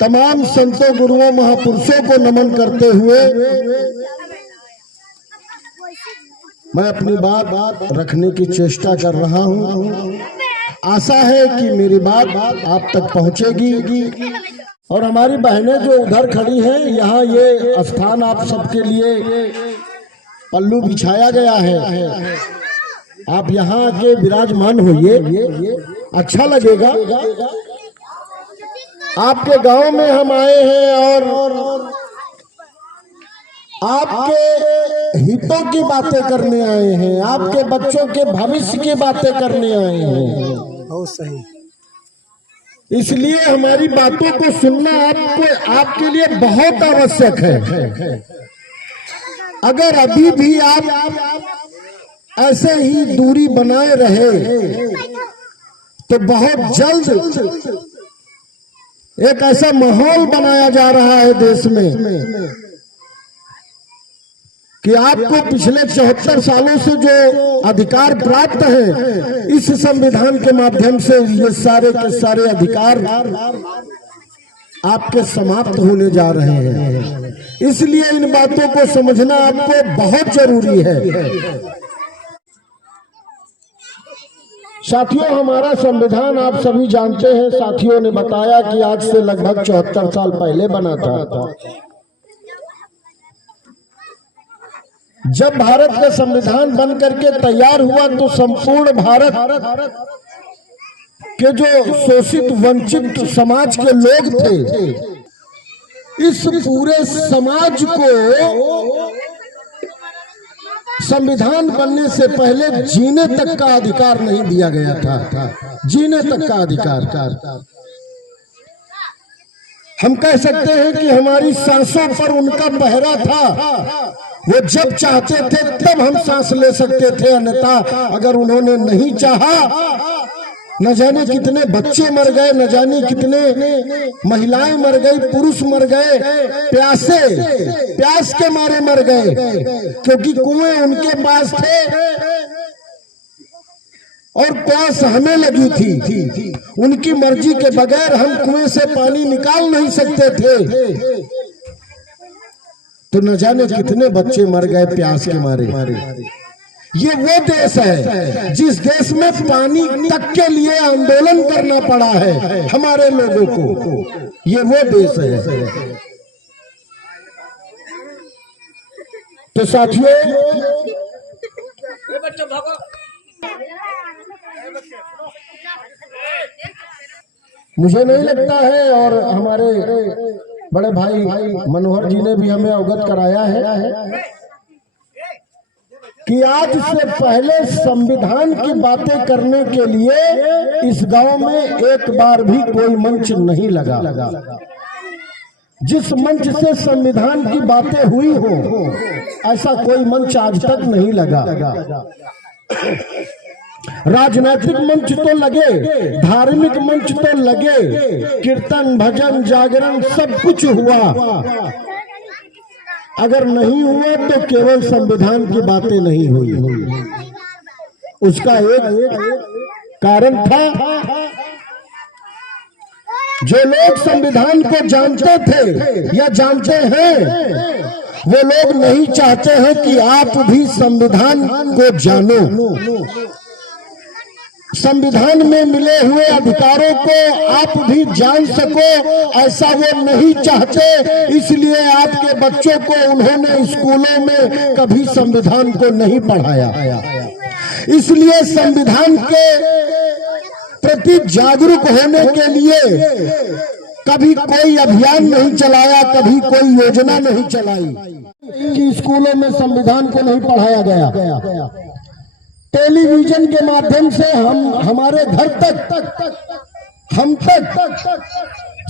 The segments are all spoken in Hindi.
तमाम संतों गुरुओं महापुरुषों को नमन करते हुए मैं अपनी बात रखने की चेष्टा कर रहा हूं। आशा है कि मेरी बात आप तक पहुंचेगी। और हमारी बहनें जो उधर खड़ी हैं, यहाँ ये स्थान आप सबके लिए पल्लू बिछाया गया है। आप यहाँ आके विराजमान होइए, अच्छा लगेगा। आपके गांव में हम आए हैं और आपके हितों की बातें करने आए हैं, आपके बच्चों के भविष्य की बातें करने आए हैं। बहुत सही। इसलिए हमारी बातों को सुनना आपके लिए बहुत आवश्यक है। अगर अभी भी आप ऐसे ही दूरी बनाए रहे तो बहुत जल्द एक ऐसा माहौल बनाया जा रहा है देश में कि आपको पिछले 74 सालों से जो अधिकार प्राप्त है, इस संविधान के माध्यम से ये सारे के सारे अधिकार आपके समाप्त होने जा रहे हैं। इसलिए इन बातों को समझना आपको बहुत जरूरी है। साथियों, हमारा संविधान आप सभी जानते हैं। साथियों ने बताया कि आज से लगभग 74 साल पहले बना था। जब भारत का संविधान बन करके तैयार हुआ तो संपूर्ण भारत के जो शोषित वंचित समाज के लोग थे, इस पूरे समाज को संविधान बनने से पहले जीने तक का अधिकार नहीं दिया गया था। जीने तक का अधिकार हम कह सकते हैं कि हमारी सांसों पर उनका पहरा था। वो जब चाहते थे तब हम सांस ले सकते थे, अन्यथा अगर उन्होंने नहीं चाहा, न जाने कितने बच्चे मर गए, न जाने कितने महिलाएं मर गई, पुरुष मर गए, प्यास के मारे मर गए, क्योंकि कुएं उनके पास थे और प्यास हमें लगी थी। उनकी मर्जी के बगैर हम कुएं से पानी निकाल नहीं सकते थे, तो न जाने कितने बच्चे मर गए प्यास के मारे। ये वो देश है जिस देश में पानी तक के लिए आंदोलन करना पड़ा है हमारे लोगों को। ये वो देश है। तो साथियों, मुझे नहीं लगता है, और हमारे बड़े भाई मनोहर जी ने भी हमें अवगत कराया है कि आज से पहले संविधान की बातें करने के लिए इस गांव में एक बार भी कोई मंच नहीं लगा। जिस मंच से संविधान की बातें हुई हो, ऐसा कोई मंच आज तक नहीं लगा। राजनीतिक मंच तो लगे, धार्मिक मंच तो लगे, कीर्तन भजन जागरण सब कुछ हुआ। अगर नहीं हुआ तो केवल संविधान की बातें नहीं हुई। उसका एक कारण था, जो लोग संविधान को जानते थे या जानते हैं, वो लोग नहीं चाहते हैं कि आप भी संविधान को जानो। संविधान में मिले हुए अधिकारों को आप भी जान सको, ऐसा वो नहीं चाहते। इसलिए आपके बच्चों को उन्होंने स्कूलों में कभी संविधान को नहीं पढ़ाया। इसलिए संविधान के प्रति जागरूक होने के लिए कभी कोई अभियान नहीं चलाया, कभी कोई योजना नहीं चलाई कि स्कूलों में संविधान को नहीं पढ़ाया गया। टेलीविजन के माध्यम से हमारे घर हम तक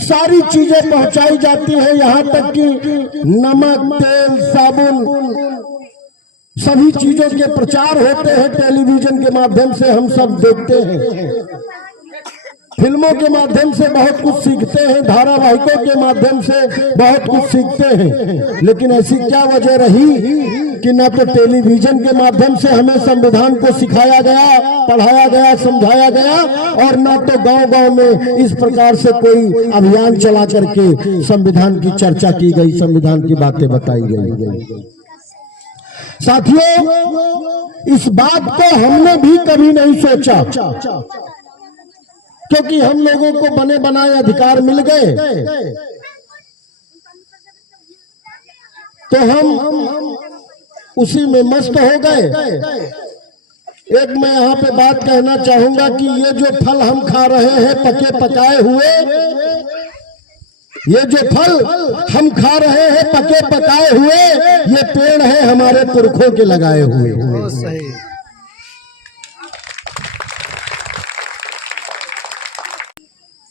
सारी चीजें पहुंचाई जाती हैं, यहाँ तक कि नमक, तेल, साबुन, सभी चीजों के प्रचार होते हैं टेलीविजन के माध्यम से। हम सब देखते हैं, फिल्मों के माध्यम से बहुत कुछ सीखते हैं, धारावाहिकों के माध्यम से बहुत कुछ सीखते हैं। लेकिन ऐसी क्या वजह रही कि न तो टेलीविजन के माध्यम से हमें संविधान को सिखाया गया, पढ़ाया गया, समझाया गया, और न तो गांव-गांव में इस प्रकार से कोई अभियान चला करके संविधान की चर्चा की गई, संविधान की बातें बताई गई। साथियों, इस बात को हमने भी कभी नहीं सोचा, क्योंकि हम लोगों को बने बनाए अधिकार मिल गए, तो हम उसी में मस्त हो गए। एक मैं यहाँ पे बात कहना चाहूंगा कि ये जो फल हम खा रहे हैं पके पकाए हुए, ये जो फल हम खा रहे हैं पके पकाए हुए, ये पेड़ है हमारे पुरखों के लगाए हुए।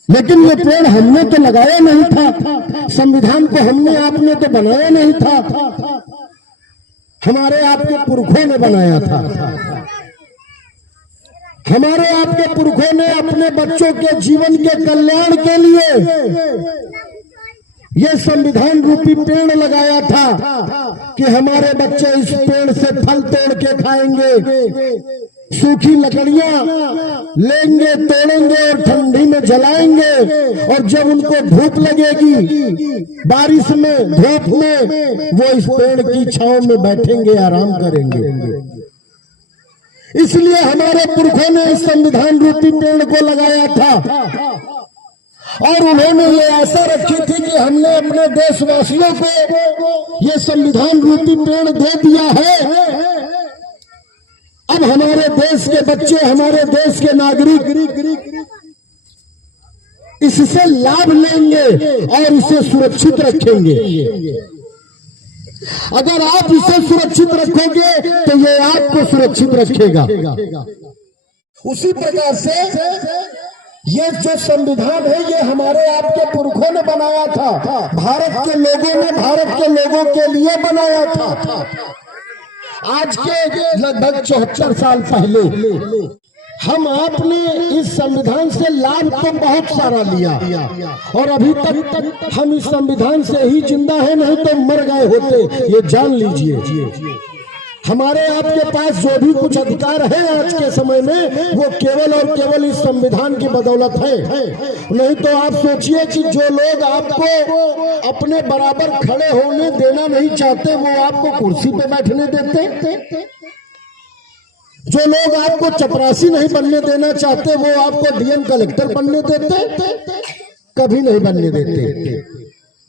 लेकिन ये पेड़ हमने तो लगाया नहीं था, संविधान को हमने आपने तो बनाया नहीं था, हमारे आपके पुरखों ने बनाया था। हमारे आपके पुरखों ने अपने बच्चों के जीवन के कल्याण के लिए ये संविधान रूपी पेड़ लगाया था कि हमारे बच्चे इस पेड़ से फल तोड़ के खाएंगे, सूखी लकड़ियां लेंगे, तोड़ेंगे और ठंडी में जलाएंगे, और जब उनको धूप लगेगी बारिश में, धूप में, वो इस पेड़ की छांव में बैठेंगे, आराम करेंगे। इसलिए हमारे पुरखों ने इस संविधान रूपी पेड़ को लगाया था, और उन्होंने ये आशा रखी थी कि हमने अपने देशवासियों को ये संविधान रूपी पेड़ दे दिया है, अब हमारे देश के बच्चे, हमारे देश के नागरिक इससे लाभ लेंगे और इसे सुरक्षित रखेंगे। अगर आप इसे सुरक्षित रखोगे तो ये आपको सुरक्षित रखेगा। उसी प्रकार से ये जो संविधान है ये हमारे आपके पुरखों ने बनाया था, भारत के लोगों ने भारत के लोगों के लिए बनाया था। आज के लगभग 74 साल पहले हम आपने इस संविधान से लाभ तो बहुत सारा लिया, और अभी तक हम इस संविधान से ही जिंदा हैं, नहीं तो मर गए होते, ये जान लीजिए। हमारे आपके पास जो भी कुछ अधिकार है आज के समय में, वो केवल और केवल इस संविधान की बदौलत है। नहीं तो आप सोचिए कि जो लोग आपको अपने बराबर खड़े होने देना नहीं चाहते, वो आपको कुर्सी पे बैठने देते। जो लोग आपको चपरासी नहीं बनने देना चाहते, वो आपको डीएम कलेक्टर बनने देते? कभी नहीं बनने देते।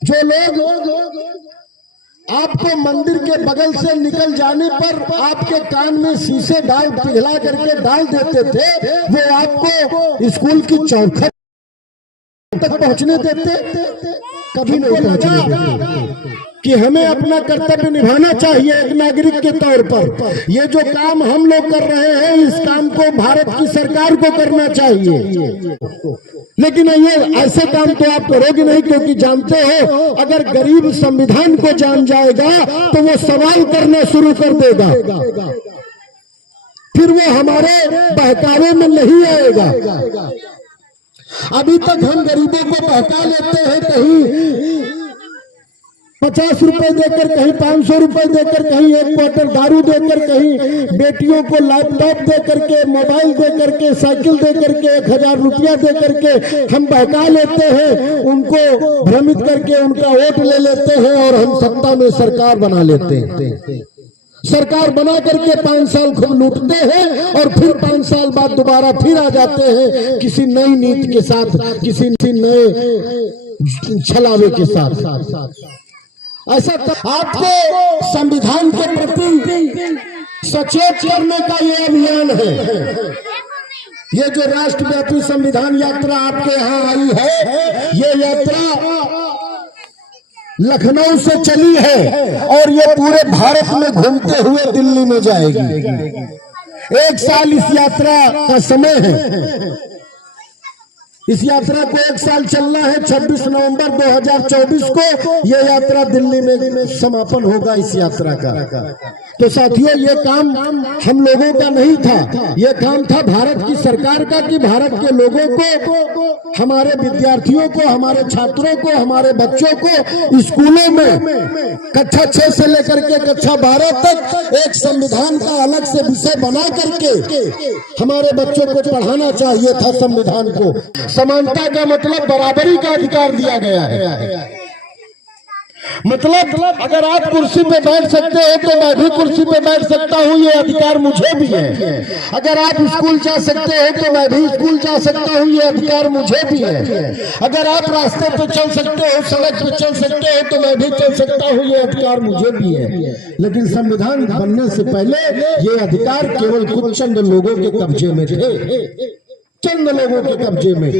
जो लोग आपको मंदिर के बगल से निकल जाने पर आपके कान में शीशे डाल पिघला करके डाल देते थे, वो आपको स्कूल की चौखट तक पहुंचने देते? कभी नहीं पहुंचने देते। कि हमें अपना कर्तव्य निभाना चाहिए एक नागरिक के तौर पर। ये जो काम हम लोग कर रहे हैं, इस काम को भारत की सरकार को करना चाहिए, लेकिन ये ऐसे काम तो आप करोगे नहीं, क्योंकि जानते हो अगर गरीब संविधान को जान जाएगा तो वो सवाल करना शुरू कर देगा, फिर वो हमारे बहकावे में नहीं आएगा। अभी तक हम गरीबों को बहका लेते हैं, कहीं 50 रुपए देकर, कहीं 500 रुपए देकर, कहीं 1 बोतल दारू देकर, कहीं बेटियों को लैपटॉप देकर के, मोबाइल देकर के, साइकिल देकर के, 1000 रुपया देकर के हम बहका लेते हैं, उनको भ्रमित करके उनका वोट ले लेते हैं और हम सत्ता में सरकार बना लेते हैं। सरकार बना करके 5 साल खूब लूटते हैं और फिर 5 साल बाद दोबारा फिर आ जाते हैं किसी नई नीति के साथ, किसी नए छलावे के साथ। ऐसा आपको संविधान के प्रति सचेत करने का ये अभियान है। ये जो राष्ट्रव्यापी संविधान यात्रा आपके यहाँ आई है, ये यात्रा लखनऊ से चली है और ये पूरे भारत में घूमते हुए दिल्ली में जाएगी। 1 साल इस यात्रा का समय है। इस यात्रा को 1 साल चलना है। 26 नवंबर 2024 को यह यात्रा दिल्ली में समापन होगा इस यात्रा का। तो साथियों, ये काम हम लोगों का नहीं था, ये काम था भारत की सरकार का कि भारत के लोगों को हमारे विद्यार्थियों को, हमारे छात्रों को, हमारे बच्चों को स्कूलों में कक्षा 6 से लेकर के कक्षा 12 तक एक संविधान का अलग से विषय बना करके हमारे बच्चों को पढ़ाना चाहिए था। संविधान को समानता का मतलब बराबरी का अधिकार दिया गया है। मतलब अगर आप कुर्सी पे बैठ सकते हो तो मैं भी कुर्सी पे बैठ सकता हूँ, ये अधिकार मुझे भी है। अगर आप स्कूल जा सकते हो तो मैं भी स्कूल जा सकता हूँ, ये अधिकार मुझे भी है। अगर आप रास्ते पे चल सकते हो, सड़क पे चल सकते हो तो मैं भी चल सकता हूँ, ये अधिकार मुझे भी है। लेकिन संविधान बनने से पहले ये अधिकार केवल कुछ चंद लोगों के कब्जे में थे, चंद लोगों के कब्जे में।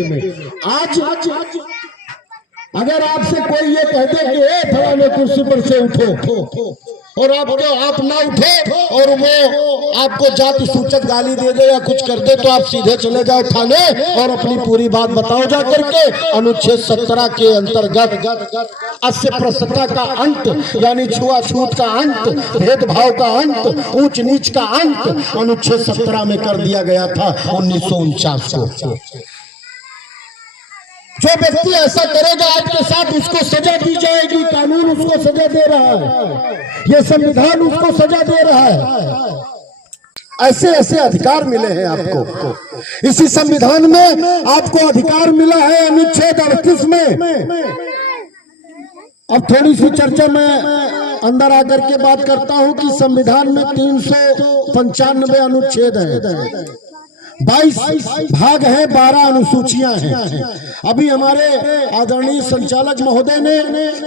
आज अगर आपसे कोई ये कह दे कि फलाने कुर्सी पर से उठो और आप ना उठे और वो आपको जाति सूचक गाली दे दे या कुछ कर दे, तो आप सीधे चले जाओ थाने और अपनी पूरी बात बताओ जा करके। अनुच्छेद 17 के अंतर्गत अस्पृश्यता का अंत यानी छुआछूत का अंत, भेदभाव का अंत, ऊंच नीच का अंत अनुच्छेद 17 में कर दिया गया था 1949 को। जो व्यक्ति ऐसा करेगा आपके साथ उसको सजा दी जाएगी। कानून उसको सजा दे रहा है, ये संविधान उसको सजा दे रहा है। ऐसे ऐसे अधिकार मिले हैं आपको। इसी संविधान में आपको अधिकार मिला है अनुच्छेद 38 में। अब थोड़ी सी चर्चा मैं अंदर आकर के बात करता हूं कि संविधान में 395 अनुच्छेद है, 22 भाग है, 12 अनुसूचियां हैं। अभी हमारे आदरणीय संचालक महोदय ने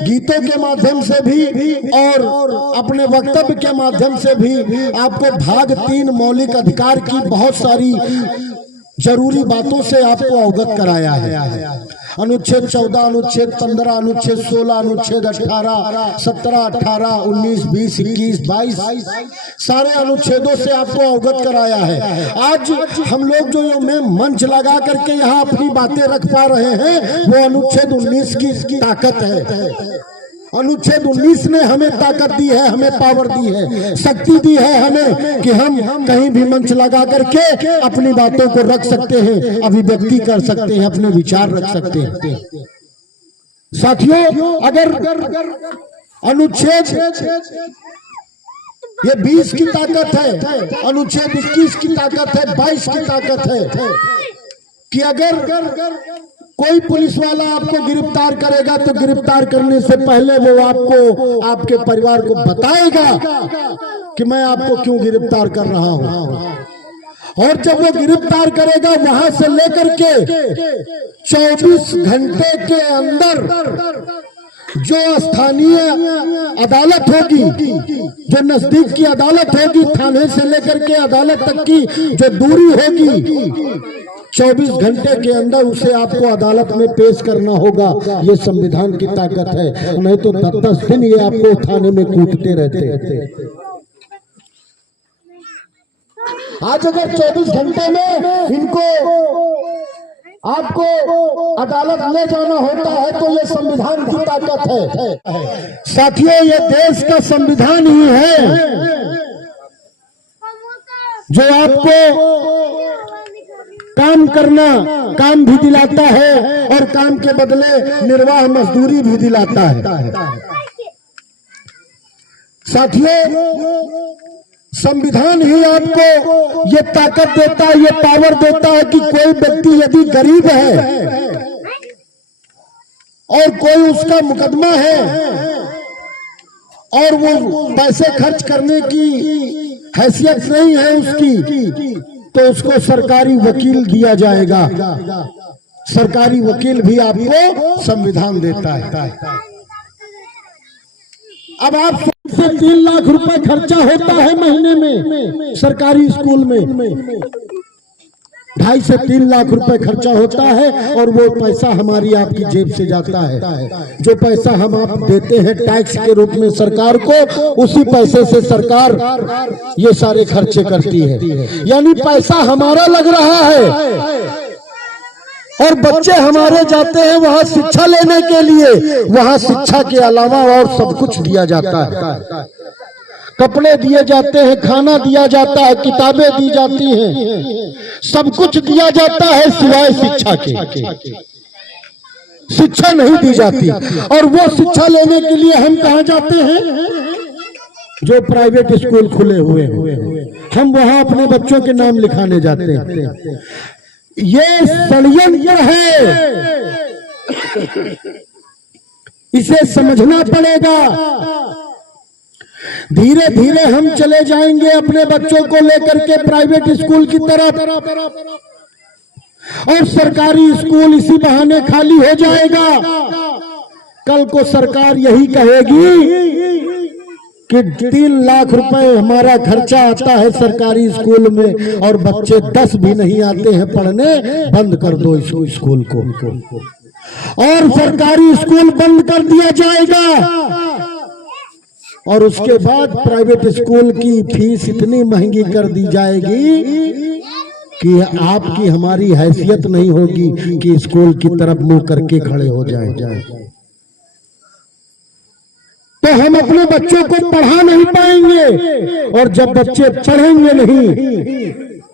गीतों के माध्यम से भी और अपने वक्तव्य के माध्यम से भी आपको भाग 3 मौलिक अधिकार की बहुत सारी जरूरी बातों से आपको अवगत कराया है। अनुच्छेद 14, अनुच्छेद 15, अनुच्छेद 16, अनुच्छेद 18, 17, 18, 19, 20, 21, 22 सारे अनुच्छेदों से आपको अवगत कराया है। आज हम लोग जो मंच लगा करके यहाँ अपनी बातें रख पा रहे हैं वो अनुच्छेद 19 की ताकत है। अनुच्छेद 19 ने हमें ताकत दी है, हमें पावर दी है, शक्ति दी है हमें कि हम कहीं भी मंच लगा करके अपनी बातों को रख सकते हैं, अभिव्यक्ति कर सकते हैं, अपने विचार रख सकते हैं। साथियों, अगर अनुच्छेद ये 20 की ताकत है, अनुच्छेद 21 की ताकत है, 22 की ताकत है कि अगर कोई पुलिस वाला आपको गिरफ्तार करेगा तो गिरफ्तार करने से पहले वो आपको, आपके परिवार को बताएगा कि मैं आपको क्यों गिरफ्तार कर रहा हूं। और जब वो गिरफ्तार करेगा वहां से लेकर के 24 घंटे के अंदर जो स्थानीय अदालत होगी, जो नजदीक की अदालत होगी, थाने से लेकर के अदालत तक की जो दूरी होगी, 24 घंटे के अंदर उसे आपको अदालत में पेश करना होगा। ये संविधान की ताकत है, नहीं तो 10-10 दिन ये आपको थाने में कूटते रहते। आज अगर 24 घंटे में इनको आपको अदालत ले जाना होता है तो ये संविधान की ताकत है। साथियों, ये देश का संविधान ही है जो आपको काम करना, काम भी दिलाता है और काम के बदले निर्वाह मजदूरी भी दिलाता है। साथियों, संविधान ही आपको ये ताकत देता है, ये पावर देता है कि कोई व्यक्ति यदि गरीब है और कोई उसका मुकदमा है और वो पैसे खर्च करने की हैसियत नहीं है उसकी, तो उसको सरकारी वकील दिया जाएगा। सरकारी वकील भी आपको संविधान देता है। अब आप से 3 लाख रुपए खर्चा होता है महीने में सरकारी स्कूल में, 2.5 से 3 लाख रुपए खर्चा होता है और वो पैसा हमारी आपकी जेब से जाता है। जो पैसा हम आप देते हैं टैक्स के रूप में सरकार को, उसी पैसे से सरकार ये सारे खर्चे करती है। यानी पैसा हमारा लग रहा है और बच्चे हमारे जाते हैं वहां शिक्षा लेने के लिए। वहां शिक्षा के अलावा और सब कुछ दिया जाता है, कपड़े दिए जाते हैं, खाना दिया जाता है, किताबें दी जाती हैं, सब कुछ दिया जाता है सिवाय शिक्षा के। शिक्षा नहीं दी जाती। और वो शिक्षा लेने के लिए हम कहाँ जाते हैं? जो प्राइवेट स्कूल खुले हुए हैं, हम वहां अपने बच्चों के नाम लिखाने जाते हैं। ये षड्यंत्र है, इसे समझना पड़ेगा। धीरे धीरे हम चले जाएंगे अपने बच्चों को लेकर के प्राइवेट स्कूल की तरफ, और सरकारी स्कूल इसी बहाने खाली हो जाएगा। कल को सरकार यही कहेगी कि 3 लाख रुपए हमारा खर्चा आता है सरकारी स्कूल में और बच्चे 10 भी नहीं आते हैं पढ़ने, बंद कर दो इस स्कूल को। और सरकारी स्कूल बंद कर दिया जाएगा, और उसके बाद प्राइवेट स्कूल की फीस इतनी महंगी कर दी जाएगी कि आपकी हमारी हैसियत नहीं होगी कि स्कूल की तरफ मुंह करके खड़े हो जाए। तो हम अपने बच्चों को पढ़ा नहीं पाएंगे, और जब बच्चे पढ़ेंगे नहीं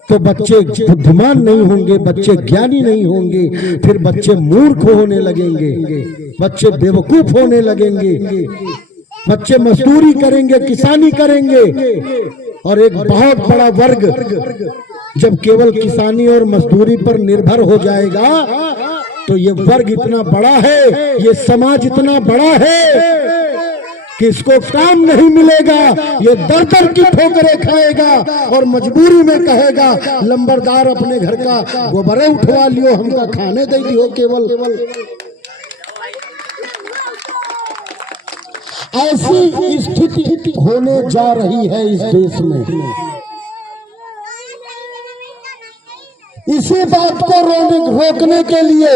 तो बच्चे बुद्धिमान नहीं होंगे, बच्चे ज्ञानी नहीं होंगे, फिर बच्चे मूर्ख होने लगेंगे, बच्चे बेवकूफ होने लगेंगे, बच्चे मजदूरी करेंगे, किसानी करेंगे। और एक बहुत बड़ा वर्ग जब केवल किसानी और मजदूरी पर निर्भर हो जाएगा तो ये वर्ग इतना बड़ा है, ये समाज इतना बड़ा है कि इसको काम नहीं मिलेगा, ये दर दर की ठोकरें खाएगा और मजबूरी में कहेगा लंबरदार अपने घर का गोबरे उठवा लियो, हमका खाने दे दियो केवल। ऐसी स्थिति होने जा रही है इस देश में। इसी बात को रोकने के लिए,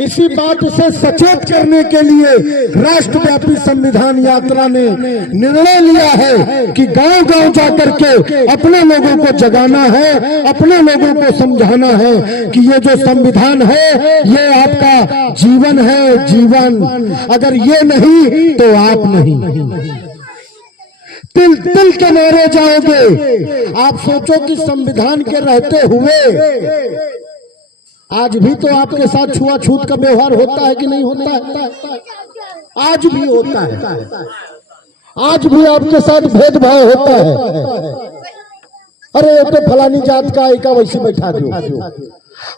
इसी बात से सचेत करने के लिए राष्ट्रव्यापी संविधान यात्रा ने निर्णय लिया है कि गांव-गांव जाकर के अपने लोगों को जगाना है, अपने लोगों को समझाना है कि ये जो संविधान है ये आपका जीवन है, जीवन। अगर ये नहीं तो आप नहीं, तिल तिल के मारे जाओगे। आप सोचो कि संविधान के रहते हुए आज भी तो आपके साथ छुआछूत का व्यवहार होता है कि नहीं होता है? आज भी होता है, आज भी आपके साथ भेदभाव होता है। अरे ये तो फलानी जात का एका वैसे बैठा दो।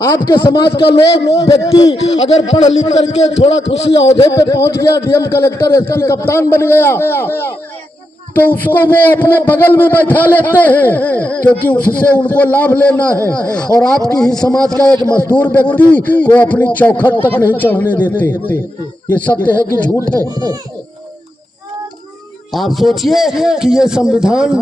आपके समाज का लोग व्यक्ति अगर पढ़ लिख करके थोड़ा खुशी औहदे पे पहुंच गया, डीएम, कलेक्टर, एसपी, कप्तान बन गया, तो उसको वो अपने बगल में बैठा लेते हैं क्योंकि उससे उनको लाभ लेना है। और आपकी ही समाज का एक मजदूर व्यक्ति को अपनी चौखट तक नहीं चढ़ने देते। ये सत्य है कि झूठ है? आप सोचिए कि ये संविधान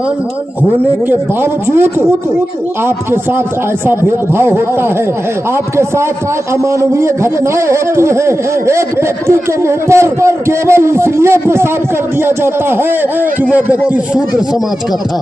होने के बावजूद आपके साथ ऐसा भेदभाव होता है, आपके साथ अमानवीय घटनाएं होती हैं। एक व्यक्ति के मुंह पर केवल इसलिए पेशाब कर दिया जाता है कि वो व्यक्ति शूद्र समाज का था।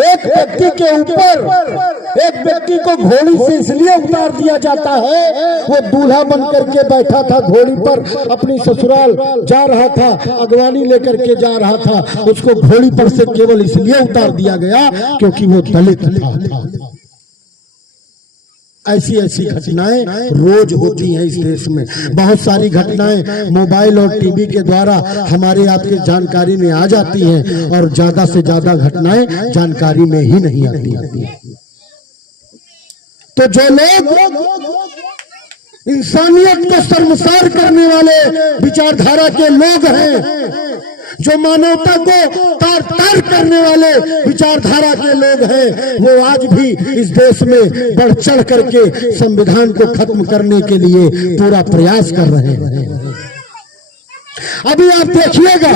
एक व्यक्ति के ऊपर एक व्यक्ति को घोड़ी से इसलिए उतार दिया जाता है, वो दूल्हा बन करके बैठा था घोड़ी पर, अपनी ससुराल जा रहा था, अगवानी लेकर के जा रहा था, उसको घोड़ी पर से केवल इसलिए उतार दिया गया क्योंकि वो दलित था। ऐसी ऐसी घटनाएं रोज होती हैं इस देश में। बहुत सारी घटनाएं मोबाइल और टीवी के द्वारा हमारे आपके जानकारी में आ जाती हैं, और ज्यादा से ज्यादा घटनाएं जानकारी में ही नहीं आती। तो जो लोग इंसानियत को शर्मसार करने वाले विचारधारा के लोग हैं, जो मानवता को तार तार करने वाले विचारधारा के लोग हैं, वो आज भी इस देश में बढ़ चढ़ करके संविधान को खत्म करने के लिए पूरा प्रयास कर रहे हैं। अभी आप देखिएगा,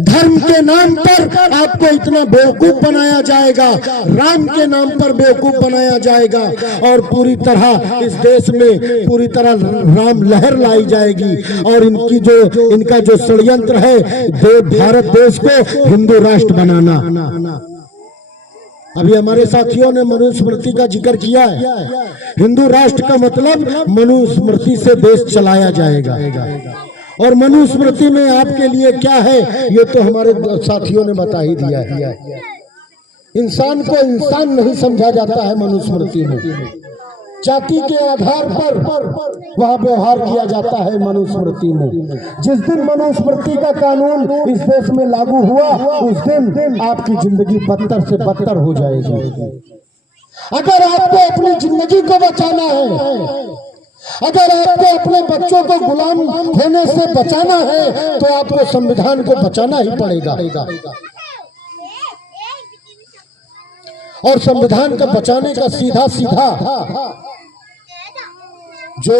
धर्म के नाम पर आपको इतना बेवकूफ बनाया जाएगा, राम के नाम पर बेवकूफ बनाया जाएगा, और पूरी तरह इस देश में पूरी तरह राम लहर लाई जाएगी। और इनका जो षड्यंत्र है भारत देश को हिंदू राष्ट्र बनाना। अभी हमारे साथियों ने मनुस्मृति का जिक्र किया है। हिंदू राष्ट्र का मतलब मनुस्मृति से देश चलाया जाएगा, और मनुस्मृति में आपके लिए क्या है ये तो हमारे साथियों ने बता ही दिया है। इंसान को इंसान नहीं समझा जाता है मनुस्मृति में। जाति के आधार पर वह व्यवहार किया जाता है मनुस्मृति में। जिस दिन मनुस्मृति का कानून इस देश में लागू हुआ उस दिन आपकी जिंदगी बदतर से बदतर हो जाएगी। अगर आपको अपनी जिंदगी को बचाना है, अगर आपको अपने बच्चों को गुलाम होने से बचाना है तो आपको संविधान को बचाना ही पड़ेगा। और संविधान का बचाने का सीधा सीधा जो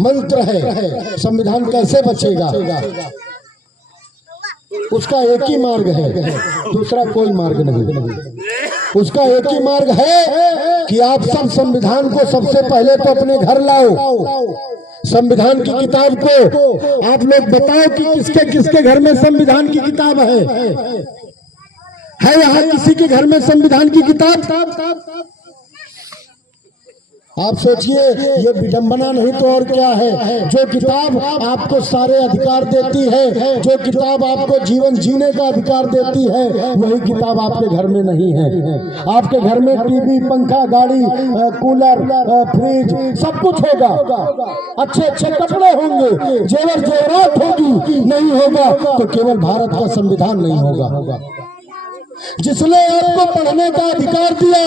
मंत्र है, संविधान कैसे बचेगा, उसका एक ही मार्ग है, दूसरा कोई मार्ग नहीं। उसका एक ही मार्ग है कि आप सब संविधान को सबसे पहले तो अपने घर लाओ। संविधान की किताब को आप लोग बताओ कि किसके किसके घर में संविधान की किताब है यहाँ किसी के घर में संविधान की किताब? आप सोचिए, ये विडंबना नहीं तो और क्या है। जो किताब आपको सारे अधिकार देती है, जो किताब आपको जीवन जीने का अधिकार देती है, वही किताब आपके घर में नहीं है। आपके घर में टीवी, पंखा, गाड़ी, कूलर, फ्रिज सब कुछ होगा, अच्छे अच्छे कपड़े होंगे, जेवर जेवरात होगी, नहीं होगा तो केवल भारत का संविधान नहीं होगा जिसने आपको पढ़ने का अधिकार दिया।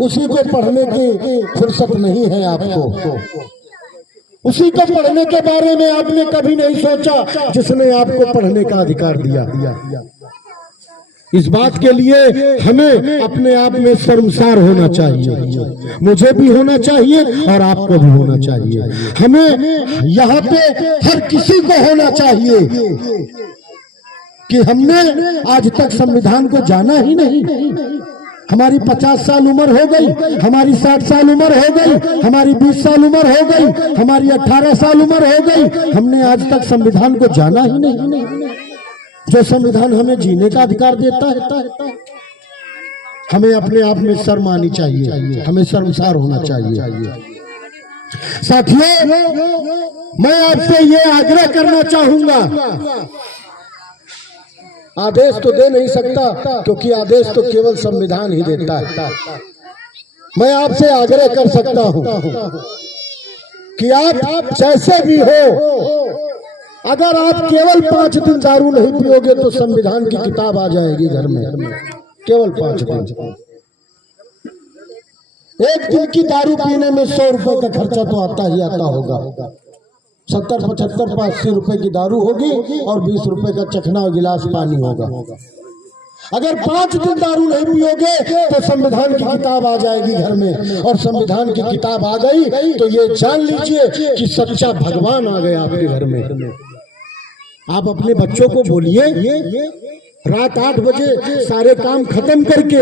उसी को पढ़ने की फुर्सत नहीं है आपको, उसी को पढ़ने के बारे में आपने कभी नहीं सोचा जिसने आपको पढ़ने का अधिकार दिया। इस बात के लिए हमें अपने आप में शर्मसार होना चाहिए, मुझे भी होना चाहिए और आपको भी होना चाहिए। हमें यहाँ पे हर किसी को होना चाहिए कि हमने आज तक संविधान को जाना ही नहीं। हमारी 50 साल उम्र हो गई, हमारी 60 साल उम्र हो गई, हमारी 20 साल उम्र हो गई, हमारी 18 साल उम्र हो गई, हमने आज तक संविधान को जाना ही नहीं। जो संविधान हमें जीने का अधिकार देता है, हमें अपने आप में शर्म आनी चाहिए, हमें शर्मसार होना चाहिए। साथियों, मैं आपसे ये आग्रह करना चाहूंगा, आदेश तो दे नहीं सकता क्योंकि आदेश तो केवल संविधान ही देता है। मैं आपसे आग्रह कर सकता हूं कि आप जैसे भी हो, अगर आप केवल 5 दिन दारू नहीं पियोगे तो संविधान की किताब आ जाएगी घर में, केवल 5 दिन। एक दिन की दारू पीने में 100 रुपए का खर्चा तो आता ही आता होगा। 70, 75, 80 रुपए की दारू होगी और 20 रुपए का चखना और गिलास पानी होगा। अगर 5 दिन दारू नहीं पियोगे तो संविधान की किताब आ जाएगी घर में, और संविधान की किताब आ गई तो ये जान लीजिए कि सच्चा भगवान आ गया आपके घर में। आप अपने बच्चों को बोलिए, रात 8 बजे सारे काम खत्म करके,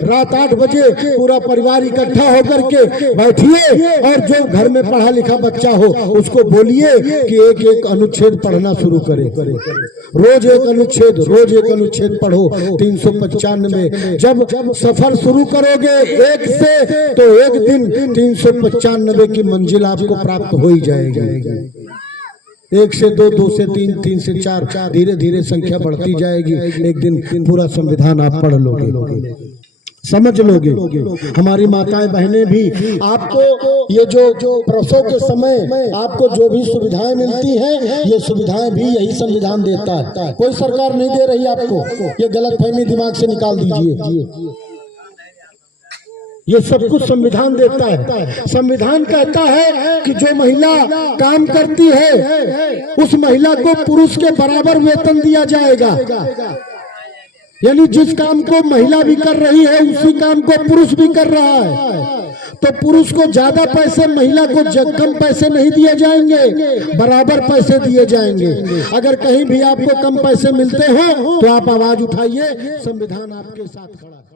रात 8 बजे पूरा परिवार इकट्ठा होकर के बैठिए और जो घर में पढ़ा लिखा बच्चा हो उसको बोलिए कि एक एक अनुच्छेद पढ़ना शुरू करे। रोज एक अनुच्छेद पढ़ो। 395 जब सफर शुरू करोगे एक से तो एक दिन 395 की मंजिल आपको प्राप्त हो ही जाएगी। 1 से 2, 2 से 3, 3 से 4, धीरे धीरे संख्या बढ़ती जाएगी। एक दिन पूरा संविधान आप पढ़ लोगे, समझ लोगे। हमारी माताएं बहनें भी आपको ये जो प्रसव के समय आपको जो भी सुविधाएं मिलती हैं, ये सुविधाएं भी यही संविधान देता है, कोई सरकार नहीं दे रही आपको। ये गलतफहमी दिमाग से निकाल दीजिए, ये सब कुछ संविधान देता है। संविधान कहता है कि जो महिला काम करती है उस महिला को पुरुष के बराबर वेतन दिया जाएगा। यानी जिस काम को महिला भी कर रही है उसी काम को पुरुष भी कर रहा है, तो पुरुष को ज्यादा पैसे, महिला को कम पैसे नहीं दिए जाएंगे, बराबर पैसे दिए जाएंगे। अगर कहीं भी आपको कम पैसे मिलते हो तो आप आवाज उठाइए, संविधान आपके साथ खड़ा है।